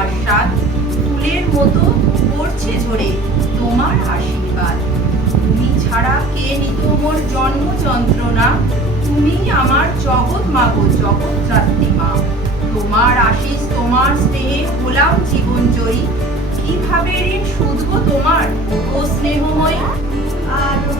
আস্বাদ, ফুলের মতো পড়ছে ঝরে তোমার আশীর্বাদ। তুমি ছাড়া কে নিত মোর জন্ম যন্ত্রণা, তুমি আমার জগৎ মাগো, জগৎ যাত্রী মা। তোমার আশিস তোমার স্নেহে হলাম জীবন জয়ী, কিভাবে ঋণ শুধবো তোমার ও স্নেহময়ী। আলো